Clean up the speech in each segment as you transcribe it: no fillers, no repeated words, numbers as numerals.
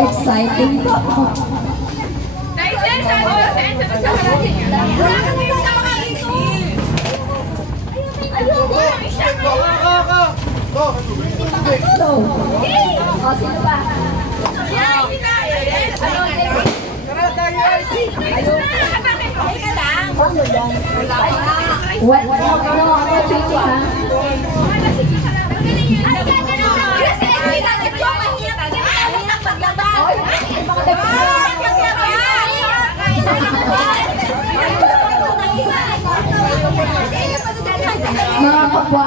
Exciting po. Sino ba? Mga kapwa.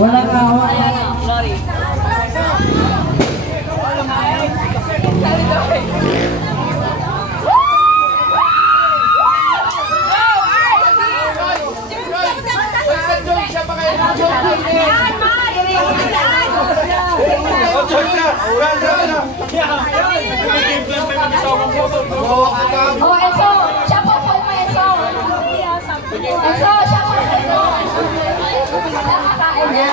Wala ka, Glory. Oh, Enzo, siya po mo, Enzo. Enzo, siya po, Enzo. Nakakain niya.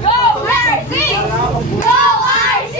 Go RC! Go RC!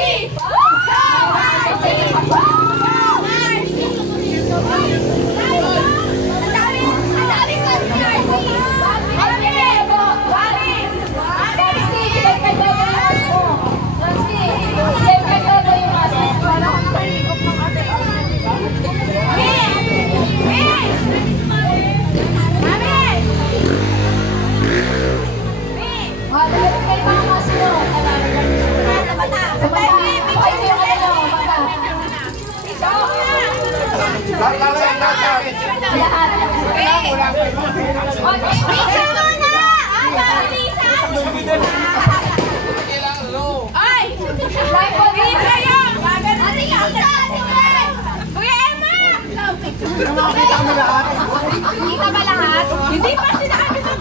Kita ba lahat? Hindi pa sinabi sa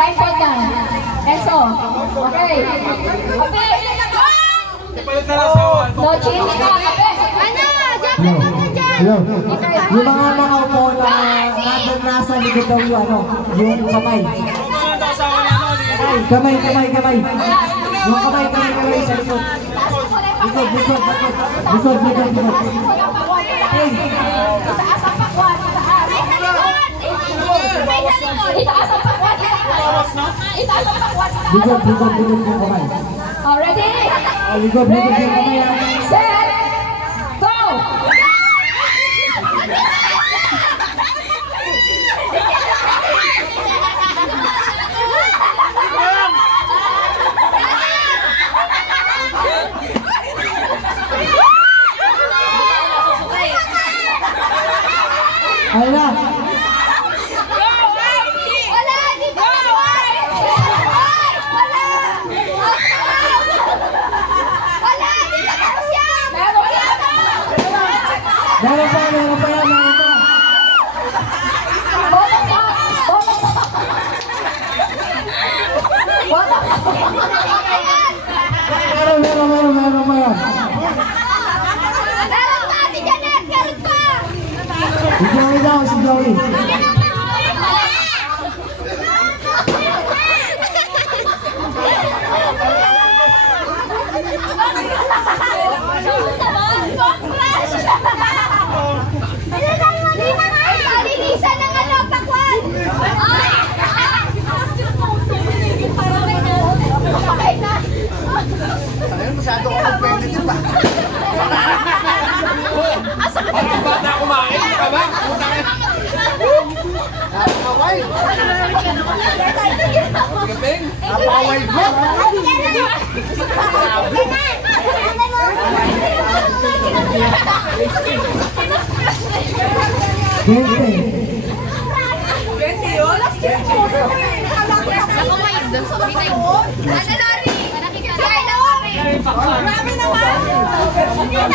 blindfold na. Enzo. Okay. Kape. No cheating na. Kape. Hello. Yung mga upo na nasa likod daw yung kamay. Kamay. Yung kamay sa likod. Likod. Itaas ang pakwan. Likod yung kamay. Ready? Likod yung kamay. Set. Go! Ayun na. Meron pa. Meron pa yan. Si Joey. Parang bata kumain ka ba? Napaka-wild. Napaka-wild mo. Grabe naman!